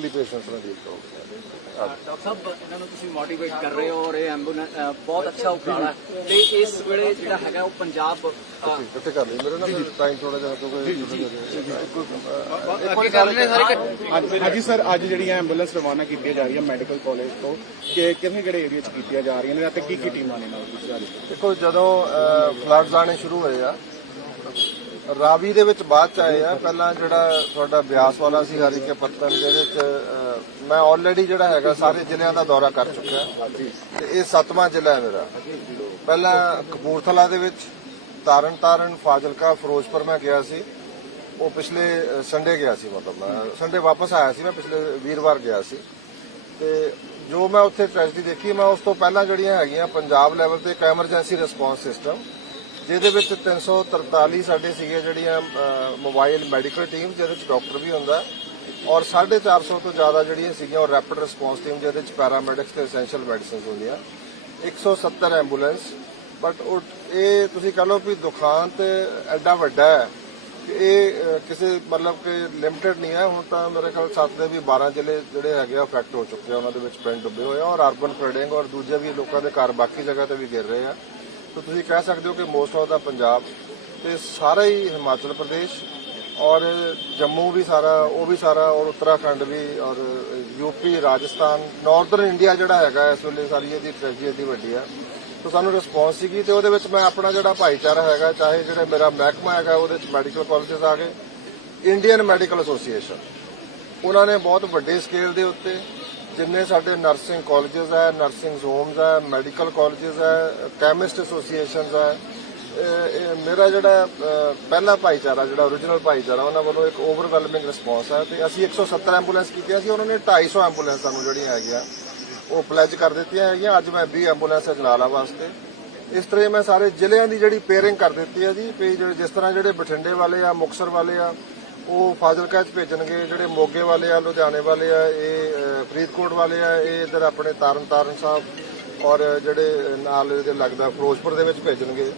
Directly patients ਨਾਲ deal ਕਰੋਗੇ doctor ਸਾਹਿਬ ਇਹਨਾਂ ਨੂੰ ਤੁਸੀਂ ਮੋਟੀਵੇਟ ਕਰ ਰਹੇ ਹੋ ਔਰ ਇਹ ਐਂਬੂਲੈਂਸ ਬਹੁਤ ਅੱਛਾ ਉਪਰਾਲਾ ਹੈ। ਤੇ ਇਸ ਵੇਲੇ ਜਿਹੜਾ ਹੈਗਾ ਉਹ ਪੰਜਾਬ ਕਿੱਥੇ ਕਰ ਲਈ। ਮੇਰੇ ਨਾਲ ਟਾਈਮ ਥੋੜਾ ਜਿਹਾ ਕਿਉਂਕਿ ਕਰ ਹਾਂਜੀ ਸਰ ਅੱਜ ਜਿਹੜੀਆਂ ਐਂਬੂਲੈਂਸ ਰਵਾਨਾ ਕੀਤੀਆਂ ਜਾ ਰਹੀਆਂ ਮੈਡੀਕਲ ਕਾਲਜ ਤੋਂ ਕਿ ਕਿਹੜੇ ਕਿਹੜੇ ਏਰੀਆ 'ਚ ਕੀਤੀਆਂ ਜਾ ਰਹੀਆਂ ਨੇ ਅਤੇ ਕੀ ਕੀ ਟੀਮਾਂ ਨੇ ਨਾਲ? ਜਾ ਰਹੀਆਂ ਦੇਖੋ ਜਦੋਂ ਫਲੱਡਸ ਆਣੇ ਸ਼ੁਰੂ ਹੋਏ ਆ ਰਾਵੀ ਦੇ ਵਿੱਚ ਬਾਅਦ ਚ ਆਏ ਆ। ਪਹਿਲਾਂ ਜਿਹੜਾ ਤੁਹਾਡਾ ਬਿਆਸ ਵਾਲਾ ਸੀ ਹਰੀ ਕੇ ਪੱਤਨ ਜਿਹਦੇ ਚ ਮੈਂ ਆਲਰੇਡੀ ਜਿਹੜਾ ਹੈਗਾ ਸਾਰੇ ਜ਼ਿਲ੍ਹਿਆਂ ਦਾ ਦੌਰਾ ਕਰ ਚੁੱਕਿਆ। ਤੇ ਇਹ ਸੱਤਵਾਂ ਜ਼ਿਲ੍ਹਾ ਹੈ ਮੇਰਾ। ਪਹਿਲਾਂ ਕਪੂਰਥਲਾ ਦੇ ਵਿੱਚ ਤਾਰਨ ਤਾਰਨ ਫਾਜ਼ਿਲਕਾ ਫਿਰੋਜ਼ਪੁਰ ਮੈਂ ਗਿਆ ਸੀ। ਉਹ ਪਿਛਲੇ ਸੰਡੇ ਗਿਆ ਸੀ ਮਤਲਬ ਮੈਂ। ਸੰਡੇ ਵਾਪਸ ਆਇਆ ਸੀ ਮੈਂ, ਪਿਛਲੇ ਵੀਰਵਾਰ ਗਿਆ ਸੀ। ਤੇ ਜੋ ਮੈਂ ਉੱਥੇ ਟ੍ਰੈਜਡੀ ਦੇਖੀ, ਮੈਂ ਉਸ ਤੋਂ ਪਹਿਲਾਂ ਜਿਹੜੀਆਂ ਹੈਗੀਆਂ, ਪੰਜਾਬ ਲੈਵਲ ਤੇ ਇੱਕ ਐਮਰਜੈਂਸੀ ਰਿਸਪੌਂਸ ਸਿਸਟਮ ਜਿਹਦੇ ਵਿੱਚ 343 ਸਾਡੇ ਸੀਗੇ ਜਿਹੜੀਆਂ ਮੋਬਾਈਲ ਮੈਡੀਕਲ ਟੀਮ ਜਿਹਦੇ ਵਿੱਚ ਡਾਕਟਰ ਵੀ ਹੁੰਦਾ ਹੈ, ਔਰ 450 ਤੋਂ ਜ਼ਿਆਦਾ ਜਿਹੜੀਆਂ ਸੀਗੀਆਂ ਉਹ ਰੈਪਿਡ ਰਿਸਪੌਂਸ ਟੀਮ ਜਿਹਦੇ ਵਿੱਚ ਪੈਰਾਮੈਡਿਕਸ ਤੇ ਐਸੈਂਸ਼ੀਅਲ ਮੈਡੀਸਿਨਸ ਹੁੰਦੀਆਂ। 170 ਐਂਬੂਲੈਂਸ ਬਟ ਇਹ ਤੁਸੀਂ ਕਹ ਲਓ ਵੀ ਦੁਕਾਨ ਤੇ ਐਡਾ ਵੱਡਾ ਹੈ ਕਿ ਇਹ ਕਿਸੇ ਮਤਲਬ ਕਿ ਲਿਮਟਿਡ ਨਹੀਂ ਹੈ। ਹੁਣ ਤਾਂ ਮੇਰੇ ਖਿਆਲ ਸੱਤ ਦੇ ਵੀ 12 ਜ਼ਿਲ੍ਹੇ ਜਿਹੜੇ ਹੈਗੇ ਆ ਅਫੈਕਟ ਹੋ ਚੁੱਕੇ ਆ। ਉਹਨਾਂ ਦੇ ਵਿੱਚ ਪਿੰਡ ਡੁੱਬੇ ਹੋਏ ਆ ਔਰ ਅਰਬਨ ਫਲਡਿੰਗ ਔਰ ਦੂਜੇ ਵੀ ਲੋਕਾਂ ਦੇ ਘਰ ਬਾਕੀ ਜਗ੍ਹਾ ਤੇ ਵੀ ਗਿਰ ਰਹੇ ਆ। ਤਾਂ ਤੁਸੀਂ ਕਹਿ ਸਕਦੇ ਹੋ ਕਿ ਮੋਸਟ ਆਫ ਦਾ ਪੰਜਾਬ ਤੇ ਸਾਰਾ ਹੀ ਹਿਮਾਚਲ ਪ੍ਰਦੇਸ਼ ਔਰ ਜੰਮੂ ਵੀ ਸਾਰਾ, ਉਹ ਵੀ ਸਾਰਾ ਔਰ ਉੱਤਰਾਖੰਡ ਵੀ ਔਰ ਯੂਪੀ ਰਾਜਸਥਾਨ ਨਾਰਥਰਨ ਇੰਡੀਆ ਜਿਹੜਾ ਹੈਗਾ ਇਸ ਵੇਲੇ ਸਾਰੀ ਇਹਦੀ ਟ੍ਰੈਜਡੀ ਇਹਦੀ ਵੱਡੀ ਆ। ਤਾਂ ਸਾਨੂੰ ਰਿਸਪੌਂਸ ਸੀਗੀ ਤੇ ਉਹਦੇ ਵਿੱਚ ਮੈਂ ਆਪਣਾ ਜਿਹੜਾ ਭਾਈਚਾਰਾ ਹੈਗਾ, ਚਾਹੇ ਜਿਹੜਾ ਮੇਰਾ ਮਹਿਕਮਾ ਹੈਗਾ ਉਹਦੇ ਵਿੱਚ ਮੈਡੀਕਲ ਕਾਲਜਸ ਆ ਗਏ ਇੰਡੀਅਨ ਮੈਡੀਕਲ ਐਸੋਸੀਏਸ਼ਨ ਉਹਨਾਂ ਨੇ ਬਹੁਤ ਵੱਡੇ ਸਕੇਲ ਦੇ ਉੱਤੇ ਜਿੰਨੇ ਸਾਡੇ ਨਰਸਿੰਗ ਕਾਲਜਸ ਹੈ ਨਰਸਿੰਗ ਹੋਮਸ ਹੈ ਮੈਡੀਕਲ ਕਾਲਜਸ ਹੈ ਕੈਮਿਸਟ ਐਸੋਸੀਏਸ਼ਨਸ ਹੈ ਮੇਰਾ ਜਿਹੜਾ ਪਹਿਲਾ ਭਾਈਚਾਰਾ, ਜਿਹੜਾ origignal ਭਾਈਚਾਰਾ, ਉਹਨਾਂ ਵੱਲੋਂ ਇੱਕ ਓਵਰਵੈਲਮਿੰਗ ਰਿਸਪੌਂਸ ਹੈ ਤੇ ਅਸੀਂ 170 ਐਂਬੂਲੈਂਸ ਕੀਤੀਆਂ ਸੀ, ਉਹਨਾਂ ਨੇ 250 ਐਂਬੂਲੈਂਸ ਸਾਨੂੰ ਜਿਹੜੀਆਂ ਹੈਗੀਆਂ, ਉਹ ਪਲੇਜ ਕਰ ਦਿੱਤੀਆਂ ਹੈਗੀਆਂ, ਅੱਜ ਮੈਂ 20 ਐਂਬੂਲੈਂਸ ਅਜਨਾਲਾ ਵਾਸਤੇ। ਇਸ ਤਰ੍ਹਾਂ ਮੈਂ ਸਾਰੇ ਜ਼ਿਲ੍ਹਿਆਂ ਦੀ ਜਿਹੜੀ ਪੇਅਰਿੰਗ ਕਰ ਦਿੱਤੀ ਹੈ ਜੀ, ਵੀ ਜਿਹੜੇ- ਜਿਸ ਤਰ੍ਹਾਂ ਜਿਹੜੇ ਬਠਿੰਡੇ ਵਾਲੇ ਆ, ਮੁਕਸਰ ਵਾਲੇ ਆ ਉਹ ਫਾਜ਼ਿਲਕਾ ਚ ਭੇਜਣਗੇ ਜਿਹੜੇ ਮੋਗੇ ਵਾਲੇ ਆ ਲੁਧਿਆਣੇ ਵਾਲੇ ਆ ਇਹ ਫਰੀਦਕੋਟ ਵਾਲੇ ਆ ਇਹ ਇਧਰ ਆਪਣੇ ਤਾਰਨ ਤਾਰਨ ਸਾਹਿਬ ਔਰ ਜਿਹੜੇ ਨਾਲ ਇਹਦੇ ਲੱਗਦਾ ਫਿਰੋਜ਼ਪੁਰ ਦੇ ਵਿੱਚ ਭੇਜਣਗੇ।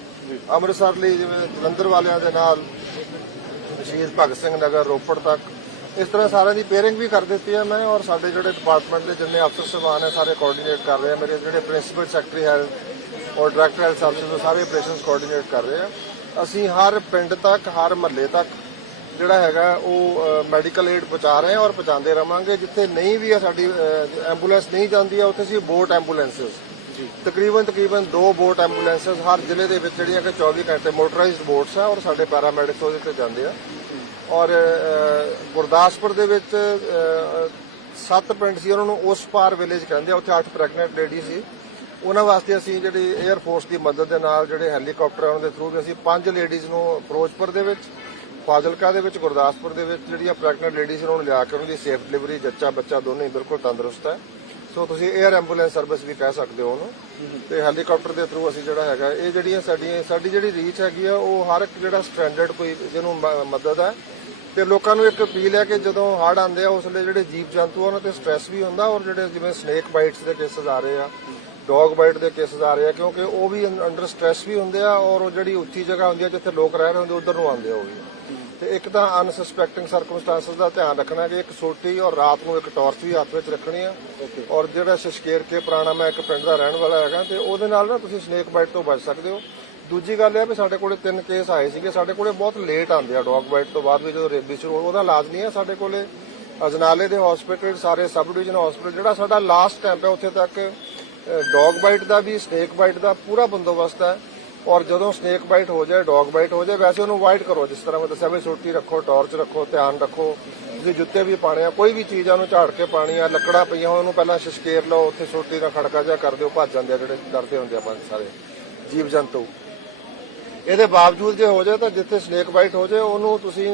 ਅੰਮ੍ਰਿਤਸਰ ਲਈ ਜਿਵੇਂ ਜਲੰਧਰ ਵਾਲਿਆਂ ਦੇ ਨਾਲ ਸ਼ਹੀਦ ਭਗਤ ਸਿੰਘ ਨਗਰ ਰੋਪੜ ਤੱਕ। ਇਸ ਤਰ੍ਹਾਂ ਸਾਰਿਆਂ ਦੀ ਪੇਅਰਿੰਗ ਵੀ ਕਰ ਦਿੱਤੀ ਹੈ ਮੈਂ ਔਰ ਸਾਡੇ ਜਿਹੜੇ ਡਿਪਾਰਟਮੈਂਟ ਦੇ ਜਿੰਨੇ ਅਫਸਰ ਸਭਾਨ ਹੈ ਸਾਰੇ ਕੋਆਰਡੀਨੇਟ ਕਰ ਰਹੇ ਆ। ਮੇਰੇ ਜਿਹੜੇ ਪ੍ਰਿੰਸੀਪਲ ਸੈਕਟਰੀ ਹੈ ਔਰ ਡਾਇਰੈਕਟਰ ਸਰਵਿਸਿਜ਼ ਉਹ ਸਾਰੇ ਆਪਰੇਸ਼ਨਸ ਕੋਆਰਡੀਨੇਟ ਕਰ ਰਹੇ ਆ। ਅਸੀਂ ਹਰ ਪਿੰਡ ਤੱਕ ਹਰ ਮਹੱਲੇ ਤੱਕ ਜਿਹੜਾ ਹੈਗਾ ਉਹ ਮੈਡੀਕਲ ਏਡ ਪਹੁੰਚਾ ਰਹੇ ਹਾਂ ਔਰ ਪਹੁੰਚਾਉਂਦੇ ਰਵਾਂਗੇ। ਜਿੱਥੇ ਨਹੀਂ ਵੀ ਆ ਸਾਡੀ ਐਂਬੂਲੈਂਸ ਨਹੀਂ ਜਾਂਦੀ ਆ ਉੱਥੇ ਅਸੀਂ ਬੋਟ ਐਂਬੂਲੈਂਸਸ ਤਕਰੀਬਨ ਤਕਰੀਬਨ ਦੋ ਬੋਟ ਐਂਬੂਲੈਂਸਸ ਹਰ ਜ਼ਿਲ੍ਹੇ ਦੇ ਵਿੱਚ ਜਿਹੜੀਆਂ ਕਿ 24 ਘੰਟੇ ਮੋਟਰਾਈਜ਼ਡ ਬੋਟਸ ਆ ਔਰ ਸਾਡੇ ਪੈਰਾਮੈਡਿਕਸ ਉਹਦੇ ਤੇ ਜਾਂਦੇ ਆ। ਔਰ ਗੁਰਦਾਸਪੁਰ ਦੇ ਵਿੱਚ ਸੱਤ ਪਿੰਡ ਸੀ ਉਹਨਾਂ ਨੂੰ ਉਸ ਪਾਰ ਵਿਲੇਜ ਕਹਿੰਦੇ ਆ ਉੱਥੇ ਅੱਠ ਪ੍ਰੈਗਨੈਂਟ ਲੇਡੀ ਸੀ। ਉਹਨਾਂ ਵਾਸਤੇ ਅਸੀਂ ਜਿਹੜੀ 에ਅਰ ਫੋਰਸ ਦੀ ਮਦਦ ਦੇ ਨਾਲ ਜਿਹੜੇ ਹੈਲੀਕਾਪਟਰ ਉਹਨਾਂ ਦੇ ਥਰੂ ਵੀ ਅਸੀਂ ਪੰਜ ਲੇਡੀਜ਼ ਨੂੰ ਫਿਰੋਜ਼ਪੁਰ ਦੇ ਵਿੱਚ ਫਾਜ਼ਿਲਕਾ ਦੇ ਵਿੱਚ, ਗੁਰਦਾਸਪੁਰ ਦੇ ਵਿੱਚ ਜਿਹੜੀਆਂ ਪ੍ਰੈਗਨੈਂਟ ਲੇਡੀਜ਼ ਉਹਨਾਂ ਨੂੰ ਲਿਆ ਕੇ ਉਹਨਾਂ ਦੀ ਸੇਫ ਡਿਲੀਵਰੀ ਜੱਚਾ ਬੱਚਾ ਦੋਨੇ ਹੀ ਬਿਲਕੁਲ ਤੰਦਰੁਸਤ ਹੈ। ਸੋ ਤੁਸੀਂ 에ਅਰ ਐਂਬੂਲੈਂਸ ਸਰਵਿਸ ਵੀ ਕਹਿ ਸਕਦੇ ਹੋ ਉਹਨੂੰ। ਤੇ ਹੈਲੀਕਾਪਟਰ ਦੇ ਥਰੂ ਅਸੀਂ ਜਿਹੜਾ ਹੈਗਾ, ਇਹ ਜਿਹੜੀਆਂ ਸਾਡੀਆਂ, ਸਾਡੀ ਜਿਹੜੀ ਰੀਚ ਹੈਗੀ ਆ, ਉਹ ਹਰ ਇੱਕ ਜਿਹੜਾ ਸਟੈਂਡਰਡ ਕੋਈ ਜਿਹਨੂੰ ਮਦਦ ਹੈ। ਤੇ ਲੋਕਾਂ ਨੂੰ ਇੱਕ ਅਪੀਲ ਹੈ ਕਿ ਜਦੋਂ ਹੜ੍ਹ ਆਉਂਦੇ ਆ, ਉਸ ਵੇਲੇ ਜਿਹੜੇ ਜੀਵ ਜੰਤੂ ਉਹਨਾਂ ਤੇ ਸਟ੍ਰੈਸ ਵੀ ਹੁੰਦਾ, ਔਰ ਜਿਹੜੇ ਜਿਵੇਂ ਸਨੇਕ ਬਾਈਟਸ ਦੇ ਕੇਸਸ ਆ ਰਹੇ ਆ ਡੌਗ ਬਾਈਟ ਦੇ ਕੇਸਸ ਆ ਰਹੇ ਆ ਕਿਉਂਕਿ ਉਹ ਵੀ ਅੰਡਰ ਸਟ੍ਰੈਸ ਵੀ ਹੁੰਦੇ ਆ ਔਰ ਉਹ ਜਿਹੜੀ ਉੱਚੀ ਜਗ੍ਹਾ ਹੁੰਦੀ ਆ ਜਿੱਥੇ ਲੋਕ ਰਹਿ ਰਹੇ ਹੁੰਦੇ ਉਧਰ ਨੂੰ ਆਉਂਦੇ ਆ ਉਹ ਵੀ। ਤੇ ਇੱਕ ਤਾਂ ਅਨਸਸਪੈਕਟਿੰਗ ਸਰਕਮਸਟੈਂਸਸ ਦਾ ਧਿਆਨ ਰੱਖਣਾ ਕਿ ਇੱਕ ਸੋਟੀ ਔਰ ਰਾਤ ਨੂੰ ਇੱਕ ਟਾਰਚ ਵੀ ਹੱਥ ਵਿੱਚ ਰੱਖਣੀ ਆ। ਔਰ ਜਿਹੜਾ ਸ਼ਸ਼ਕੇਰ ਕੇ ਪੁਰਾਣਾ ਮੈਂ ਇੱਕ ਪਿੰਡ ਦਾ ਰਹਿਣ ਵਾਲਾ ਹੈਗਾ ਤੇ ਉਹਦੇ ਨਾਲ ਨਾ ਤੁਸੀਂ ਸਨੇਕ ਬਾਈਟ ਤੋਂ ਬਚ ਸਕਦੇ ਹੋ। ਦੂਜੀ ਗੱਲ ਇਹ ਵੀ ਸਾਡੇ ਕੋਲੇ ਤਿੰਨ ਕੇਸ ਆਏ ਸੀਗੇ ਸਾਡੇ ਕੋਲੇ ਬਹੁਤ ਲੇਟ ਆਉਂਦੇ ਆ ਡੌਗ ਬਾਈਟ ਤੋਂ ਬਾਅਦ ਵੀ ਜਦੋਂ ਰੇਬੀ ਸ਼ੁਰੂ ਉਹਦਾ ਇਲਾਜ ਨਹੀਂ ਹੈ ਸਾਡੇ ਕੋਲੇ। ਅਜਨਾਲੇ ਦੇ ਹਸਪੀਟਲ ਸਾਰੇ ਸਬ ਡਿਵੀਜ਼ਨ ਹਸਪੀਟਲ ਜਿਹੜਾ ਸਾਡਾ ਲਾਸਟ ਕੈਂਪ ਹੈ ਉੱਥੇ ਤੱਕ ਡੌਗ ਬਾਈਟ ਦਾ ਵੀ, ਸਨੇਕ ਬਾਈਟ ਦਾ ਪੂਰਾ ਬੰਦੋਬਸਤ ਹੈ। ਔਰ ਜਦੋਂ ਸਨੇਕ ਬਾਈਟ ਹੋ ਜਾਏ, ਡੌਗ ਬਾਈਟ ਹੋ ਜਾਏ, ਵੈਸੇ ਉਹਨੂੰ ਅਵਾਇਡ ਕਰੋ, ਜਿਸ ਤਰ੍ਹਾਂ ਮੈਂ ਦੱਸਿਆ ਵੀ ਸੋਟੀ ਰੱਖੋ, ਟਾਰਚ ਰੱਖੋ, ਧਿਆਨ ਰੱਖੋ, ਤੁਸੀਂ ਜੁੱਤੇ ਵੀ ਪਾਣੇ ਆ, ਕੋਈ ਵੀ ਚੀਜ਼ ਆ, ਉਹਨੂੰ ਝਾੜ ਕੇ ਪਾਣੀ ਆ, ਲੱਕੜਾਂ ਪਈਆਂ ਉਹਨੂੰ ਪਹਿਲਾਂ ਸ਼ਸ਼ਕੇਰ ਲਓ, ਉੱਥੇ ਸੋਟੀ ਦਾ ਖੜਕਾ ਜਿਹਾ ਕਰ ਦਿਓ, ਭੱਜ ਜਾਂਦੇ ਆ ਜਿਹੜੇ ਡਰਦੇ ਹੁੰਦੇ ਆਪਾਂ ਸਾਰੇ ਜੀਵ ਜੰਤੂ। ਇਹਦੇ ਬਾਵਜੂਦ ਜੇ ਹੋ ਜਾਏ ਤਾਂ ਜਿੱਥੇ ਸਨੇਕ ਬਾਈਟ ਹੋ ਜਾਏ, ਉਹਨੂੰ ਤੁਸੀਂ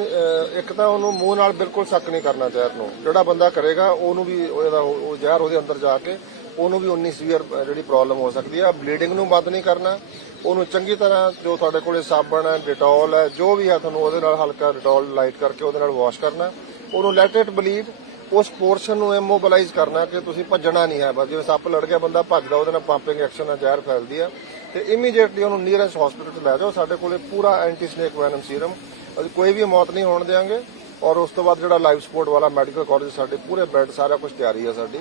ਇੱਕ ਤਾਂ ਉਹਨੂੰ ਮੂੰਹ ਨਾਲ ਬਿਲਕੁਲ ਸੱਕ ਨਹੀਂ ਕਰਨਾ ਜ਼ਹਿਰ ਨੂੰ। ਜਿਹੜਾ ਬੰਦਾ ਕਰੇਗਾ, ਉਹਨੂੰ ਵੀ ਉਹਦਾ, ਉਹ ਜ਼ਹਿਰ ਉਹਦੇ ਅੰਦਰ ਜਾ ਕੇ ਉਹਨੂੰ ਵੀ ਉਨੀ ਸੀਵੀਅਰ ਜਿਹੜੀ ਪ੍ਰੋਬਲਮ ਹੋ ਸਕਦੀ ਹੈ ਬਲੀਡਿੰਗ ਨੂੰ ਬੰਦ ਨਹੀਂ ਕਰਨਾ। ਉਹਨੂੰ ਚੰਗੀ ਤਰ੍ਹਾਂ ਜੋ ਤੁਹਾਡੇ ਕੋਲੇ ਸਾਬਣ ਹੈ ਡਿਟੋਲ ਹੈ, ਜੋ ਵੀ ਹੈ ਤੁਹਾਨੂੰ ਉਹਦੇ ਨਾਲ ਹਲਕਾ ਡਿਟੋਲ ਲਾਈਟ ਕਰਕੇ ਉਹਦੇ ਨਾਲ ਵਾਸ਼ ਕਰਨਾ। ਉਹਨੂੰ ਲੈਟ ਇਟ ਬਲੀਡ ਉਸ ਪੋਰਸ਼ਨ ਨੂੰ ਇਮੋਬਿਲਾਈਜ਼ ਕਰਨਾ ਕਿ ਤੁਸੀਂ ਭੱਜਣਾ ਨਹੀਂ ਹੈ। ਬਸ ਜਿਵੇਂ ਸੱਪ ਲੜ ਗਿਆ, ਬੰਦਾ ਭੱਜਦਾ, ਉਹਦੇ ਨਾਲ ਪੰਪਿੰਗ ਐਕਸ਼ਨ ਨਾਲ ਜ਼ਹਿਰ ਫੈਲਦੀ ਆ। ਤੇ ਇਮੀਡੀਏਟਲੀ ਉਹਨੂੰ ਨੀਅਰੈਸਟ ਹਸਪੀਟਲ 'ਚ ਲੈ ਜਾਓ। ਸਾਡੇ ਕੋਲੇ ਪੂਰਾ ਐਂਟੀ ਸਨੇਕ ਵੈਨਮ ਸੀਰਮ ਅਸੀਂ ਕੋਈ ਵੀ ਮੌਤ ਨਹੀਂ ਹੋਣ ਦੇਵਾਂਗੇ ਔਰ ਉਸ ਤੋਂ ਬਾਅਦ ਜਿਹੜਾ ਲਾਈਫ ਸਪੋਰਟ ਵਾਲਾ ਮੈਡੀਕਲ ਕਾਲਜ ਸਾਡੇ ਪੂਰੇ ਬੈੱਡ ਸਾਰਾ ਕੁਝ ਤਿਆਰੀ ਹੈ ਸਾਡੀ।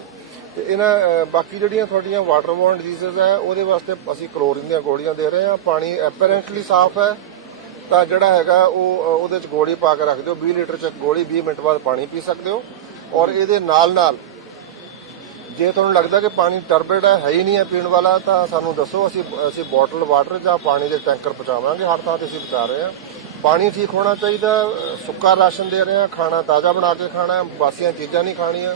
ਤੇ ਇਹਨਾਂ ਬਾਕੀ ਜਿਹੜੀਆਂ ਤੁਹਾਡੀਆਂ ਵਾਟਰਬੋਰਨ ਡਿਜ਼ੀਜ਼ਸ ਹੈ, ਉਹਦੇ ਵਾਸਤੇ ਅਸੀਂ ਕਲੋਰੀਨ ਦੀਆਂ ਗੋਲੀਆਂ ਦੇ ਰਹੇ ਹਾਂ। ਪਾਣੀ ਐਪਰੈਂਟਲੀ ਸਾਫ਼ ਹੈ। ਤਾਂ ਜਿਹੜਾ ਹੈਗਾ, ਉਹ ਉਹਦੇ ਚ ਗੋਲੀ ਪਾ ਕੇ ਰੱਖ ਦਿਓ। 20 ਲੀਟਰ ਚ ਗੋਲੀ 20 ਮਿੰਟ ਬਾਅਦ ਪਾਣੀ ਪੀ ਸਕਦੇ ਹੋ। ਔਰ ਇਹਦੇ ਨਾਲ ਨਾਲ ਜੇ ਤੁਹਾਨੂੰ ਲੱਗਦਾ ਕਿ ਪਾਣੀ ਟਰਬਿਡ ਹੈ ਹੈ ਹੀ ਨਹੀਂ ਹੈ ਪੀਣ ਵਾਲਾ, ਤਾਂ ਸਾਨੂੰ ਦੱਸੋ। ਅਸੀਂ ਅਸੀਂ ਬੋਟਲ ਵਾਟਰ ਜਾਂ ਪਾਣੀ ਦੇ ਟੈਂਕਰ ਪਹੁੰਚਾਵਾਂਗੇ। ਹਰ ਥਾਂ ਤੇ ਅਸੀਂ ਪਹੁੰਚਾ ਰਹੇ ਹਾਂ। ਪਾਣੀ ਠੀਕ ਹੋਣਾ ਚਾਹੀਦਾ ਸੁੱਕਾ ਰਾਸ਼ਨ ਦੇ ਰਹੇ ਹਾਂ, ਖਾਣਾ ਤਾਜ਼ਾ ਬਣਾ ਕੇ ਖਾਣਾ ਬਾਸੀਆਂ ਚੀਜ਼ਾਂ ਨਹੀਂ ਖਾਣੀਆਂ।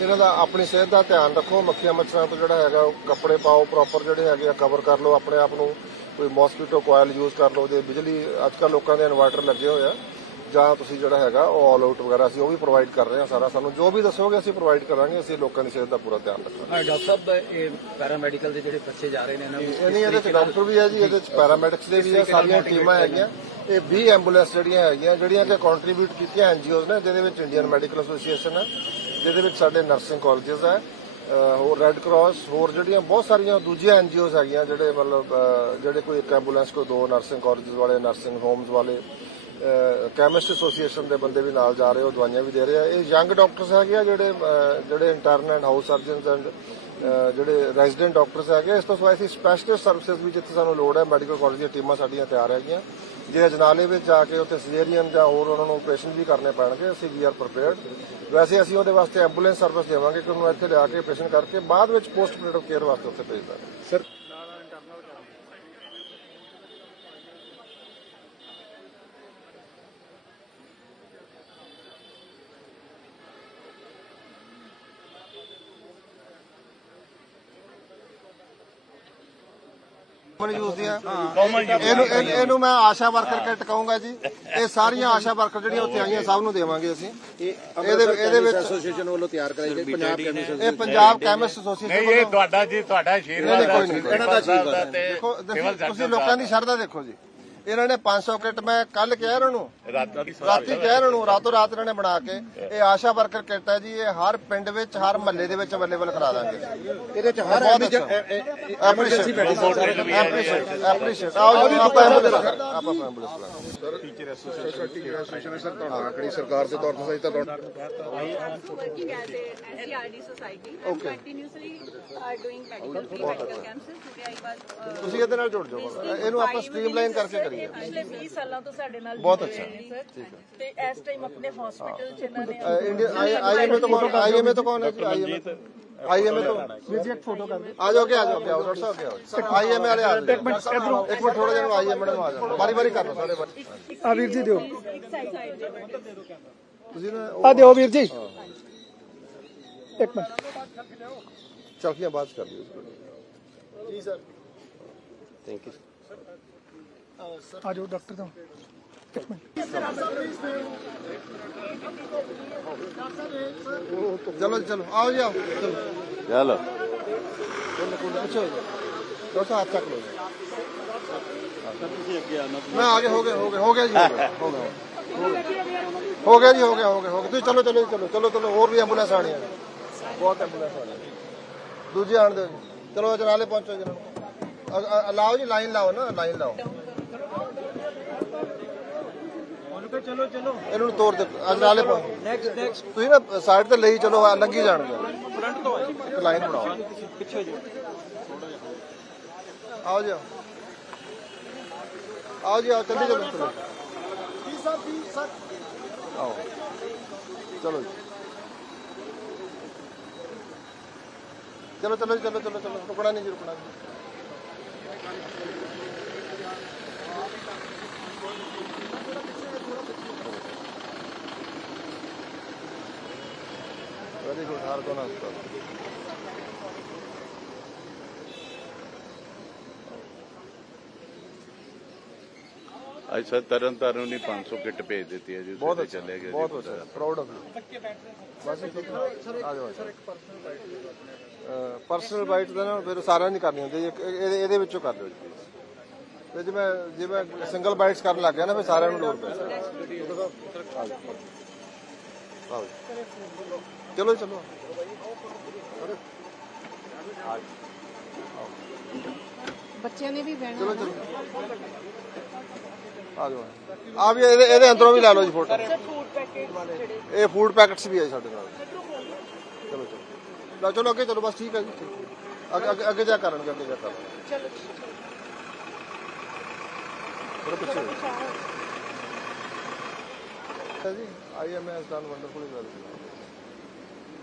ਇਹਨਾਂ ਦਾ ਆਪਣੀ ਸਿਹਤ ਦਾ ਧਿਆਨ ਰੱਖੋ ਮੱਖੀਆਂ ਮੱਛਰਾਂ ਤੋਂ ਜਿਹੜਾ ਹੈਗਾ ਉਹ ਕੱਪੜੇ ਪਾਓ ਪ੍ਰੋਪਰ ਜਿਹੜੇ ਹੈਗੇ ਆ ਕਵਰ ਕਰ ਲਓ ਆਪਣੇ ਆਪ ਨੂੰ। ਕੋਈ ਮੋਸਕੀਟੋ ਕੋਇਲ ਯੂਜ਼ ਕਰ ਲਓ ਜੇ ਬਿਜਲੀ ਅੱਜ ਕੱਲ੍ਹ ਲੋਕਾਂ ਦੇ ਇਨਵਰਟਰ ਲੱਗੇ ਹੋਏ ਆ ਜਾਂ ਤੁਸੀਂ ਜਿਹੜਾ ਹੈਗਾ ਉਹ ਆਲ ਆਊਟ ਵਗੈਰਾ ਅਸੀਂ ਉਹ ਵੀ ਪ੍ਰੋਵਾਈਡ ਕਰ ਰਹੇ ਹਾਂ ਸਾਰਾ। ਸਾਨੂੰ ਜੋ ਵੀ ਦੱਸੋਗੇ ਅਸੀਂ ਪ੍ਰੋਵਾਈਡ ਕਰਾਂਗੇ ਅਸੀਂ ਲੋਕਾਂ ਦੀ ਸਿਹਤ ਦਾ ਪੂਰਾ ਧਿਆਨ ਰੱਖਾਂਗੇ। ਹਾਂ ਡਾਕਟਰ ਸਾਹਿਬ ਇਹ ਪੈਰਾਮੈਡੀਕਲ ਦੇ ਜਿਹੜੇ ਬੱਚੇ ਜਾ ਰਹੇ ਨੇ ਇਹਨਾਂ ਨੂੰ ਇਹਦੇ ਚ ਡਾਕਟਰ ਵੀ ਹੈ ਜੀ ਇਹਦੇ ਚ ਪੈਰਾਮੈਡਿਕਸ ਦੇ ਵੀ ਹੈ ਸਾਰੀਆਂ ਟੀਮਾਂ ਹੈਗੀਆਂ। ਇਹ 20 ਐਂਬੂਲੈਂਸ ਜਿਹੜੀਆਂ ਹੈਗੀਆਂ ਜਿਹੜੀਆਂ ਕਿ ਕੰਟਰੀਬਿਊਟ ਕੀਤੀਆਂ ਐਨਜੀਓਜ਼ ਨੇ ਜਿਹਦੇ ਵਿੱਚ ਇੰਡੀਅਨ ਮੈਡੀਕਲ ਐਸੋਸੀਏਸ਼ਨ ਹੈ। ਜਿਹਦੇ ਵਿੱਚ ਸਾਡੇ ਨਰਸਿੰਗ ਕਾਲਜਸ ਹੈ ਹੋਰ ਰੈੱਡ ਕਰਾਸ ਹੋਰ ਜਿਹੜੀਆਂ ਬਹੁਤ ਸਾਰੀਆਂ ਦੂਜੀਆਂ ਐਨਜੀਓਜ਼ ਹੈਗੀਆਂ ਜਿਹੜੇ ਮਤਲਬ ਜਿਹੜੇ ਕੋਈ ਇੱਕ ਐਂਬੂਲੈਂਸ ਕੋਈ ਦੋ ਨਰਸਿੰਗ ਕਾਲਜਸ ਵਾਲੇ ਨਰਸਿੰਗ ਹੋਮਸ ਵਾਲੇ ਕੈਮਿਸਟ ਐਸੋਸੀਏਸ਼ਨ ਦੇ ਬੰਦੇ ਵੀ ਨਾਲ ਜਾ ਰਹੇ, ਉਹ ਦਵਾਈਆਂ ਵੀ ਦੇ ਰਹੇ ਆ। ਇਹ ਯੰਗ ਡਾਕਟਰਸ ਹੈਗੇ ਆ ਜਿਹੜੇ ਜਿਹੜੇ intern and house surgeons and ਜਿਹੜੇ ਰੈਜ਼ੀਡੈਂਟ ਡਾਕਟਰਸ ਹੈਗੇ ਇਸ ਤੋਂ ਸਿਵਾਏ ਅਸੀਂ ਸਪੈਸ਼ਲਿਸਟ ਸਰਵਿਸਿਜ਼ ਵੀ ਜਿੱਥੇ ਸਾਨੂੰ ਲੋੜ ਹੈ ਮੈਡੀਕਲ ਕਾਲਜ ਦੀਆਂ ਟੀਮਾਂ ਸਾਡੀਆਂ ਤਿਆਰ ਹੈਗੀਆਂ। ਜੇ ਅਜਨਾਲੇ ਵਿੱਚ ਜਾ ਕੇ ਉੱਥੇ ਸਿਜ਼ੇਰੀਅਨ ਜਾਂ ਹੋਰ ਉਹਨਾਂ ਨੂੰ ਆਪਰੇਸ਼ਨ ਵੀ ਕਰਨੇ ਪੈਣਗੇ, ਅਸੀਂ ਵੀ ਆਰ ਪ੍ਰਪੇਅਰਡ ਵੈਸੇ ਅਸੀਂ ਉਹਦੇ ਵਾਸਤੇ ਐਂਬੂਲੈਂਸ ਸਰਵਿਸ ਦੇਵਾਂਗੇ ਕਿ ਉਹਨੂੰ ਇੱਥੇ ਲਿਆ ਕੇ ਆਪਰੇਸ਼ਨ ਕਰਕੇ ਬਾਅਦ ਵਿੱਚ ਪੋਸਟ ਆਪਰੇਟਿਵ ਕੇਅਰ ਵਾਸਤੇ ਉੱਥੇ ਭੇਜ ਦਾਂਗੇ। ਸਰ ਕਾਮਨ ਯੂਜ਼ ਦੀਆਂ ਇਹਨੂੰ ਇਹਨੂੰ- ਇਹਨੂੰ ਮੈਂ ਆਸ਼ਾ ਵਰਕਰ ਕਿੱਟ ਕਹੂੰਗਾ ਜੀ। ਇਹ ਸਾਰੀਆਂ ਆਸ਼ਾ ਵਰਕਰ ਜਿਹੜੀਆਂ ਉੱਥੇ ਆਈਆਂ ਸਭ ਨੂੰ ਦੇਵਾਂਗੇ ਅਸੀਂ। ਇਹਦੇ ਇਹਦੇ ਵਿੱਚ ਐਸੋਸੀਏਸ਼ਨ ਵੱਲੋਂ ਤਿਆਰ ਕਰਾਈ ਗਈ ਪੰਜਾਬ ਕੈਮਿਸਟ ਇਹ ਪੰਜਾਬ ਕੈਮਿਸਟ ਐਸੋਸੀਏਸ਼ਨ ਨਹੀਂ ਇਹ ਤੁਹਾਡਾ ਜੀ ਤੁਹਾਡਾ ਆਸ਼ੀਰਵਾਦ ਨਹੀਂ, ਕੋਈ ਨਹੀਂ, ਹੈ ਇਹਨਾਂ ਦਾ ਆਸ਼ੀਰਵਾਦ ਹੈ। ਦੇਖੋ ਤੁਸੀਂ ਲੋਕਾਂ ਦੀ ਸ਼ਰਧਾ ਦੇਖੋ ਜੀ। ਇਹਨਾਂ ਨੇ 500 ਕਿੱਟ ਮੈਂ ਕੱਲ ਕਿਹਾ ਇਹਨਾਂ ਨੂੰ। ਰਾਤੀ ਰਾਤੀ ਕਿਹਾ ਇਹਨਾਂ ਨੂੰ ਰਾਤੋਂ ਰਾਤ ਇਹਨਾਂ ਨੇ ਬਣਾ ਕੇ। ਇਹ ਆਸ਼ਾ ਵਰਕਰ ਕਿੱਟ ਹੈ ਜੀ ਇਹ ਹਰ ਪਿੰਡ ਵਿੱਚ ਹਰ ਮਹੱਲੇ ਦੇ ਵਿੱਚ ਅਵੇਲੇਬਲ ਕਰਾ ਦਾਂਗੇ। ਇਹਦੇ ਚ ਹਰ ਬਹੁਤ ਐਮਰਜੈਂਸੀ ਮੈਡੀਸਨ ਐਪਰੀਸ਼ੀਏਟ ਐਪਰੀਸ਼ੀਏਟ ਆਓ ਜੀ ਆਪਾਂ ਐਂਬੂਲੈਂਸ ਆਪਾਂ ਐਂਬੂਲੈਂਸ ਕਰਾਂਗੇ ਟੀਚਰ ਐਸੋਸੀਏਸ਼ਨ ਸਰ ਤੁਹਾਡਾ ਆਖਰੀ ਸਰਕਾਰ ਦੇ ਤੌਰ ਤੇ ਸਹੀ ਤਾਂ ਤੁਹਾਡਾ I am also working as a NCRD society. I'm continuously doing medical free medical camps. Today I was. Uh, ਤੁਸੀਂ ਇਹਦੇ ਨਾਲ ਜੁੜ ਜਾਓ। ਇਹਨੂੰ ਆਪਾਂ ਸਟ੍ਰੀਮਲਾਈਨ ਕਰਕੇ ਕਰੀਏ ਪਿਛਲੇ 20 ਸਾਲਾਂ ਤੋਂ ਸਾਡੇ ਨਾਲ ਬਹੁਤ ਜੁੜੇ ਅੱਛਾ। ਹੋਏ ਨੇ ਸਰ। ਤੇ ਇਸ ਟਾਈਮ ਆਪਣੇ ਹਸਪੀਟਲ ਚ ਇਹਨਾਂ ਨੇ ਇੰਡੀਆ ਆਈਐਮਏ ਤੋਂ ਕੌਣ ਆਈਐਮਏ ਤੋਂ ਕੌਣ ਹੈ ਜੀ? ਆਈਐਮਏ ਆਈਐਮਏ ਤੋਂ ਵਿਜਿਟ ਫੋਟੋ ਕਰ ਆ ਜਾਓ ਕਿ ਆ ਜਾਓ ਕਿ ਆਓ ਡਾਕਟਰ ਸਾਹਿਬ ਕਿ ਆਓ ਆਈਐਮਏ ਵਾਲੇ ਆ ਜਾਓ। ਇੱਕ ਮਿੰਟ ਇੱਕ ਮਿੰਟ ਥੋੜਾ ਜਿਹਾ ਆਈਐਮਏ ਨੂੰ ਆ ਜਾਓ। ਬਾਰੀ ਬਾਰੀ ਕਰ ਲਓ ਸਾਰੇ ਬਾਰੀ ਆ ਵੀਰ ਜੀ ਦਿਓ। ਤੁਸੀਂ ਨਾ ਆ ਦਿਓ ਵੀਰ ਜੀ। ਇੱਕ ਮਿੰਟ। ਚੌਕੀਆਂ ਬਾਅਦ 'ਚ ਕਰ ਲਿਓ ਜੀ ਸਰ। ਥੈਂਕ ਯੂ ਆ ਜਾਓ ਡਾਕਟਰ ਤੋਂ ਚਲੋ ਚਲੋ। ਆਓ ਜੀ ਆਓ। ਚਲੋ। ਚਲੋ ਅੱਛਾ। ਡਾਕਟਰ ਸਾਹਿਬ ਹੱਥ ਚੱਕ ਲਓ। ਮੈਂ ਆ ਗਏ ਹੋ ਗਿਆ ਜੀ ਹੋ ਗਿਆ ਹੋ ਗਿਆ ਹੋ ਗਿਆ। ਜੀ ਹੋ ਗਿਆ ਹੋ ਗਿਆ ਹੋ ਗਿਆ। ਤੁਸੀਂ ਚਲੋ ਚਲੋ ਚਲੋ ਚਲੋ ਚਲੋ ਹੋਰ ਵੀ ਐਂਬੂਲੈਂਸ ਆਣੀਆਂ ਨੇ। ਬਹੁਤ ਐਂਬੂਲੈਂਸ ਆਣੀਆਂ ਨੇ। ਦੂਜੀ ਆਣ ਦਿਓ ਜੀ। ਚਲੋ ਜਨਾਲੇ ਪਹੁੰਚੋ ਜੀ। ਇਹਨਾਂ ਨੂੰ ਅ- ਅ- ਲਾਓ ਜੀ ਲਾਈਨ ਲਾਓ ਨਾ ਲਾਈਨ ਲਾਓ। ਚਲੋ ਚਲੋ। ਇਹਨੂੰ ਨੂੰ ਤੋੜ ਦੇ ਪਹੁੰਚੋ ਨੈਕਸਟ ਨੈਕਸਟ ਤੁਸੀਂ ਨਾ ਸਾਈਡ ਤੇ ਲਈ ਚਲੋ ਆ ਲੰਗੀ ਜਾਣਗੇ। ਫਰੰਟ ਤੋਂ ਇੱਕ ਲਾਈਨ ਬਣਾਓ। ਪਿੱਛੇ ਜੀ ਆਓ ਜੀ ਆਓ। ਆਓ ਜੀ ਆਓ ਚੱਲੀ ਚਲੋ ਚਲੋ ਆਓ। ਚਲੋ ਜੀ। ਚਲੋ ਚਲੋ ਜੀ, ਚਲੋ ਚਲੋ ਚਲੋ ਰੁਕਣਾ ਨਹੀਂ ਜੀ ਰੁਕਣਾ ਨਹੀਂ। ਅੱਜ ਸਰ ਤਰਨ ਤਾਰਨ ਨੇ 500 ਕਿੱਟ ਭੇਜ ਦਿੱਤੀ ਹੈ ਜੀ ਬਹੁਤ ਅੱਛਾ ਚਲੇ ਗਏ ਬਹੁਤ। ਅੱਛਾ ਪ੍ਰਾਊਡ ਆਫ ਯੂ ਬਸ ਆ ਜਾਓ ਸਰ ਇੱਕ ਪਰਸਨਲ ਬਾਈਟ ਦਾ ਨਾ ਫਿਰ ਸਾਰਿਆਂ ਦੀ ਕਰਨੀ ਹੁੰਦੀ। ਇੱਕ ਇਹਦੇ ਇਹਦੇ ਵਿੱਚੋਂ ਕਰ ਲਿਓ ਜੀ ਤੇ ਜੇ ਮੈਂ ਜੇ ਮੈਂ ਸਿੰਗਲ ਬਾਈਟਸ ਕਰਨ ਲੱਗ ਗਿਆ ਨਾ ਫਿਰ ਸਾਰਿਆਂ ਨੂੰ ਲੋੜ ਪੈ ਸਕਦੀ। ਆਓ। ਚਲੋ ਚਲੋ। ਬੱਚਿਆਂ ਨੇ ਵੀ ਬਹਿਣਾ ਚਲੋ ਚਲੋ। ਆ ਜਾਓ। ਆ ਵੀ ਇਹਦੇ ਇਹਦੇ ਅੰਦਰੋਂ ਵੀ ਲੈ ਲਓ ਜੀ ਫੋਟੋ। ਇਹ ਫੂਡ ਪੈਕਟਸ ਵੀ ਹੈ ਜੀ ਸਾਡੇ ਨਾਲ। ਚਲੋ ਚਲੋ। ਲਓ ਚਲੋ ਅੱਗੇ ਚਲੋ ਬਸ ਠੀਕ ਹੈ ਜੀ। ਅੱਗੇ ਅੱਗੇ ਜਾ ਕਰਨਗੇ ਅੱਗੇ ਜਾ ਚਲੋ ਥੋੜਾ ਪਿੱਛੇ ਜੀ IMA has done wonderfully well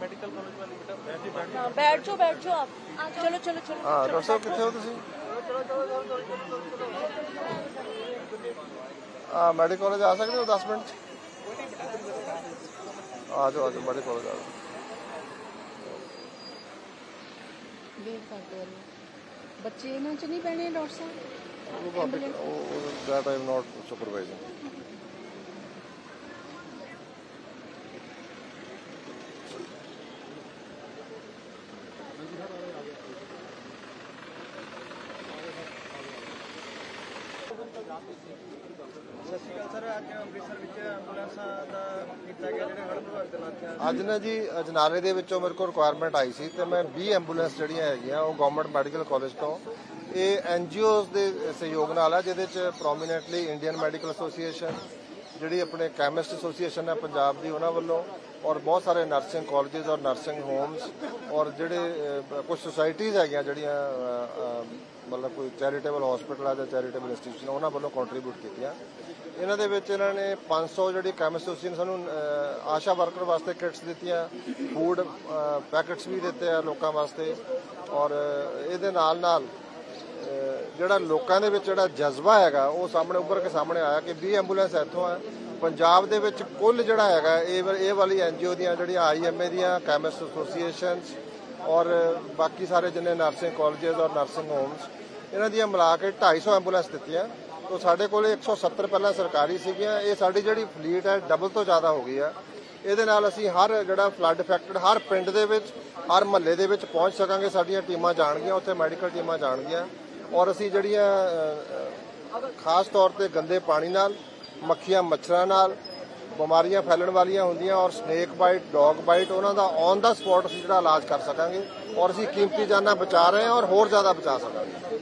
medical college ਵਾਲੀ ਬੇਟਾ। ਬੈਠ ਜੀ ਬੈਠ ਹਾਂ ਬੈਠ ਜਾਓ ਬੈਠ ਜਾਓ ਆਪ। ਚਲੋ ਚਲੋ ਚਲੋ। ਹਾਂ ਡਾਕਟਰ ਸਾਹਿਬ ਕਿੱਥੇ ਹੋ ਤੁਸੀਂ? ਚਲੋ ਚਲੋ ਚਲੋ ਆ ਮੈਡੀਕਲ ਕਾਲਜ ਆ ਸਕਦੇ ਹੋ 10 ਮਿੰਟ ਆ ਜਾਓ ਆ ਜਾਓ ਮੈਡੀਕਲ ਕਾਲਜ ਆ ਜਾਓ। ਵੇਟ ਕਰਦੇ ਬੱਚੇ ਇਹਨਾਂ ਚ ਨਹੀਂ ਪੈਣੇ ਡਾਕਟਰ ਸਾਹਿਬ? ਉਹ ਉਹ ਦੈਟ ਆਈ ਐਮ ਨਾਟ ਸੁਪਰਵਾਈਜ਼ਿੰਗ ਅੱਜ ਨਾ ਜੀ, ਅਜਨਾਲੇ ਦੇ ਵਿੱਚੋਂ ਮੇਰੇ ਕੋਲ ਰਿਕੁਆਇਰਮੈਂਟ ਆਈ ਸੀ ਤੇ ਮੈਂ 20 ਐਂਬੂਲੈਂਸ ਜਿਹੜੀਆਂ ਹੈਗੀਆਂ, ਉਹ ਗਵਰਨਮੈਂਟ ਮੈਡੀਕਲ ਕਾਲਜ ਤੋਂ। ਇਹ ਐਨਜੀਓਜ਼ ਦੇ ਸਹਿਯੋਗ ਨਾਲ ਆ, ਜਿਹਦੇ ਚ ਪ੍ਰੋਮੀਨੈਂਟਲੀ ਇੰਡੀਅਨ ਮੈਡੀਕਲ ਐਸੋਸੀਏਸ਼ਨ ਜਿਹੜੀ ਆਪਣੇ ਕੈਮਿਸਟ ਐਸੋਸੀਏਸ਼ਨ ਹੈ ਪੰਜਾਬ ਦੀ, ਉਹਨਾਂ ਵੱਲੋਂ ਔਰ ਬਹੁਤ ਸਾਰੇ ਨਰਸਿੰਗ ਕਾਲਜਸ ਔਰ ਨਰਸਿੰਗ ਹੋਮਸ ਔਰ ਜਿਹੜੇ ਕੁਝ ਸੁਸਾਇਟੀਜ਼ ਹੈਗੀਆਂ ਜਿਹੜੀਆਂ ਮਤਲਬ ਕੋਈ ਚੈਰੀਟੇਬਲ ਹਸਪੀਟਲ ਆ ਜਾਂ ਚੈਰੀਟੇਬਲ ਇੰਸਟੀਟਿਊਸ਼ਨ ਉਹਨਾਂ ਵੱਲੋਂ ਕੰਟਰੀਬਿਊਟ ਕੀਤੀਆਂ। ਇਹਨਾਂ ਦੇ ਵਿੱਚ ਇਹਨਾਂ ਨੇ 500 ਜਿਹੜੀ ਕੈਮਿਸਟ ਐਸੋਸੀਏਸ਼ਨ ਸਾਨੂੰ ਆਸ਼ਾ ਵਰਕਰ ਵਾਸਤੇ ਕਿਟਸ ਦਿੱਤੀਆਂ ਫੂਡ ਪੈਕਟਸ ਵੀ ਦਿੱਤੇ ਆ ਲੋਕਾਂ ਵਾਸਤੇ ਔਰ ਇਹਦੇ ਨਾਲ ਨਾਲ ਜਿਹੜਾ ਲੋਕਾਂ ਦੇ ਵਿੱਚ ਜਿਹੜਾ ਜਜ਼ਬਾ ਹੈਗਾ, ਉਹ ਸਾਹਮਣੇ ਉੱਭਰ ਕੇ ਸਾਹਮਣੇ ਆਇਆ ਕਿ 20 ਐਂਬੂਲੈਂਸ ਇੱਥੋਂ ਆ। ਪੰਜਾਬ ਦੇ ਵਿੱਚ ਕੁੱਲ ਜਿਹੜਾ ਹੈਗਾ, ਇਹ ਵਾ- ਇਹ ਵਾਲੀ ਐਨਜੀਓ ਦੀਆਂ ਜਿਹੜੀਆਂ ਆਈਐਮਏ ਦੀਆਂ, ਕੈਮਿਸਟ ਐਸੋਸੀਏਸ਼ਨਸ ਔਰ ਬਾਕੀ ਸਾਰੇ ਜਿੰਨੇ ਨਰਸਿੰਗ ਕਾਲਜਸ ਔਰ ਨਰਸਿੰਗ ਹੋਮਸ, ਇਹਨਾਂ ਦੀਆਂ ਮਿਲਾ ਕੇ 250 ਐਂਬੂਲੈਂਸ ਦਿੱਤੀਆਂ। ਤੋਂ ਸਾਡੇ ਕੋਲੇ 170 ਪਹਿਲਾਂ ਸਰਕਾਰੀ ਸੀਗੀਆਂ। ਇਹ ਸਾਡੀ ਜਿਹੜੀ ਫਲੀਟ ਹੈ, ਡਬਲ ਤੋਂ ਜ਼ਿਆਦਾ ਹੋ ਗਈ ਆ। ਇਹਦੇ ਨਾਲ ਅਸੀਂ ਹਰ ਜਿਹੜਾ ਫਲੱਡ ਇਫੈਕਟਡ ਹਰ ਪਿੰਡ ਦੇ ਵਿੱਚ, ਹਰ ਮਹੱਲੇ ਦੇ ਵਿੱਚ ਪਹੁੰਚ ਸਕਾਂਗੇ, ਸਾਡੀਆਂ ਟੀਮਾਂ ਜਾਣਗੀਆਂ, ਉੱਥੇ ਮੈਡੀਕਲ ਟੀਮਾਂ ਜਾਣਗੀਆਂ। ਔਰ ਅਸੀਂ ਜਿਹੜੀਆਂ ਖਾਸ ਤੌਰ ਤੇ ਗੰਦੇ ਪਾਣੀ ਨਾਲ, ਮੱਖੀਆਂ ਮੱਛਰਾਂ ਨਾਲ, ਬਿਮਾਰੀਆਂ ਫੈਲਣ ਵਾਲੀਆਂ ਹੁੰਦੀਆਂ ਔਰ ਸਨੇਕ ਬਾਈਟ ਡੌਗ ਬਾਈਟ ਉਹਨਾਂ ਦਾ ਔਨ ਦਾ ਸਪੌਟ ਅਸੀਂ ਜਿਹੜਾ ਇਲਾਜ ਕਰ ਸਕਾਂਗੇ ਔਰ ਅਸੀਂ ਕੀਮਤੀ ਜਾਨਾਂ ਬਚਾ ਰਹੇ ਹਾਂ ਔਰ ਹੋਰ ਜ਼ਿਆਦਾ ਬਚਾ ਸਕਾਂਗੇ।